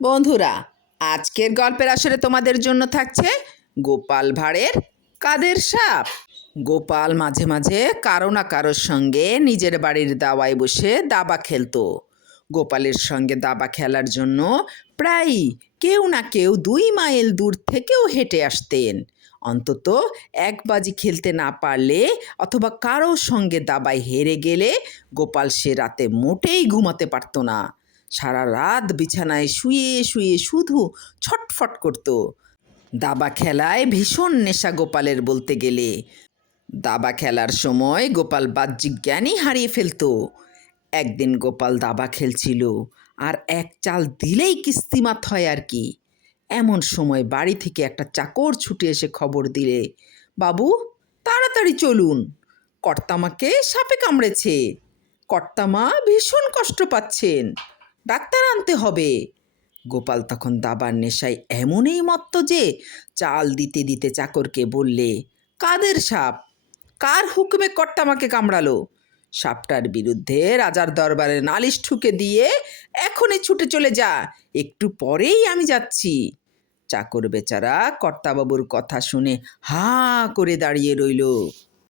বন্ধুরা, আজকের গল্পের আসরে তোমাদের জন্য থাকছে গোপাল ভাঁড়ের কাদের সাপ। গোপাল মাঝে মাঝে কারো না কারোর সঙ্গে নিজের বাড়ির দাওয়ায় বসে দাবা খেলতো। গোপালের সঙ্গে দাবা খেলার জন্য প্রায়ই কেউ না কেউ 2 মাইল দূর থেকেও হেঁটে আসতেন। অন্তত এক বাজি খেলতে না পারলে অথবা কারোর সঙ্গে দাবায় হেরে গেলে গোপাল সে রাতে মোটেই ঘুমাতে পারত না। সারা রাত বিছানায় শুয়ে শুয়ে শুধু ছটফট করত। দাবা খেলায় ভীষণ নেশা গোপালের বলতে গেলে। দাবা খেলার সময় গোপাল বাহ্যিক জ্ঞানই হারিয়ে ফেলত। একদিন গোপাল দাবা খেলছিল, আর এক চাল দিলেই কিস্তিমাত হয় আর কি। এমন সময় বাড়ি থেকে একটা চাকর ছুটে এসে খবর দিলে, বাবু তাড়াতাড়ি চলুন, কর্তামাকে সাপে কামড়েছে, কর্তামা ভীষণ কষ্ট পাচ্ছেন, ডাক্তার আনতে হবে। গোপাল তখন দাবার নেশায় এমনই মত্ত যে চাল দিতে দিতে চাকরকে বললে, কাদের সাপ, কার হুকুমে কর্তামাকে কামড়ালো? সাপটার বিরুদ্ধে রাজার দরবারে নালিশ ঠুকে দিয়ে এখনই ছুটে চলে যা, একটু পরেই আমি যাচ্ছি। চাকর বেচারা কর্তাবাবুর কথা শুনে হা করে দাঁড়িয়ে রইল।